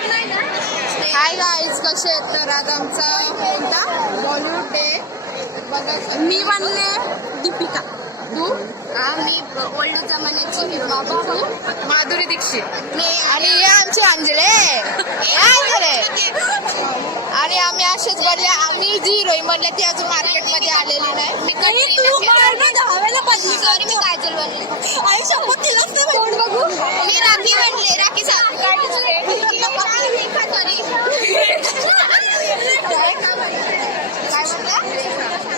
Hi guys, कसे आहेत? तर आज आमचा कोणता बॉलिवूड डे बघा. मी बनले दीपिका. तू? मी ओल्ड जमान्याची बाबा. माधुरी दीक्षित. आणि हे आमची अंजली. आणि आम्ही असेच बनले. आम्ही जी हिरोईन बनले ती अजून मार्केटमध्ये आलेली नाही. मी काजल बनले. कोण बघू? मी राखी बनले. राखी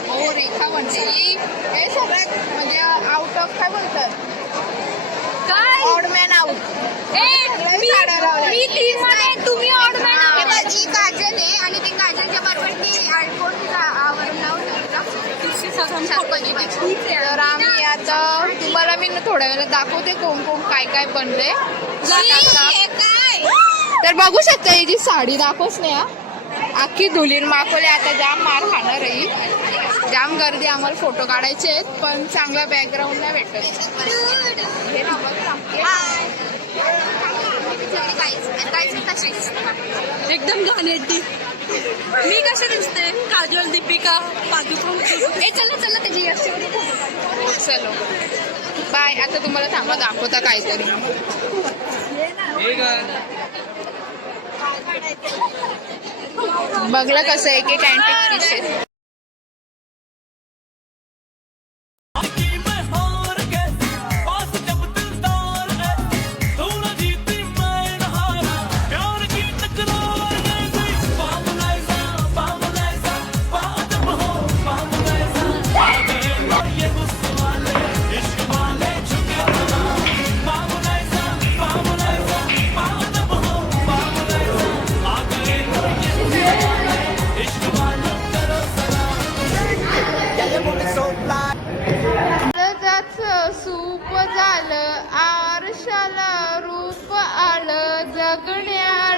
हो, रेखा बनली. हे सगळ्यात म्हणजे आउट ऑफ काय बोलतात, काय ऑड मॅन आउट. मी तीन मध्ये तुम्ही ऑड मॅन. माझी काजल आहे आणि ती काजलच्या बरोबर ती आवरून लावून तर आम्ही आता तुम्हाला मी थोड्या वेळात दाखवते कोण कोण काय काय बनले. तर बघू शकता ही जी साडी दाखवच नाही हा, अख्खी धुलीन माखवली. आता जाम मार खाणार आहे, जाम गर्दी. आम्हाला फोटो काढायचे आहेत पण चांगला बॅकग्राऊंड नाही भेटत. हे ना बघ, एकदम घाणेरडी. मी कशी दिसते? काजल, दीपिका, पादुकोण. चला चला त्याची चलो बाय. आता तुम्हाला थांबा दाखवता काहीतरी. बघलं कसं एक एक अँटिक पीस आहे. सूप झालं, आरशाला रूप आलं, जगण्या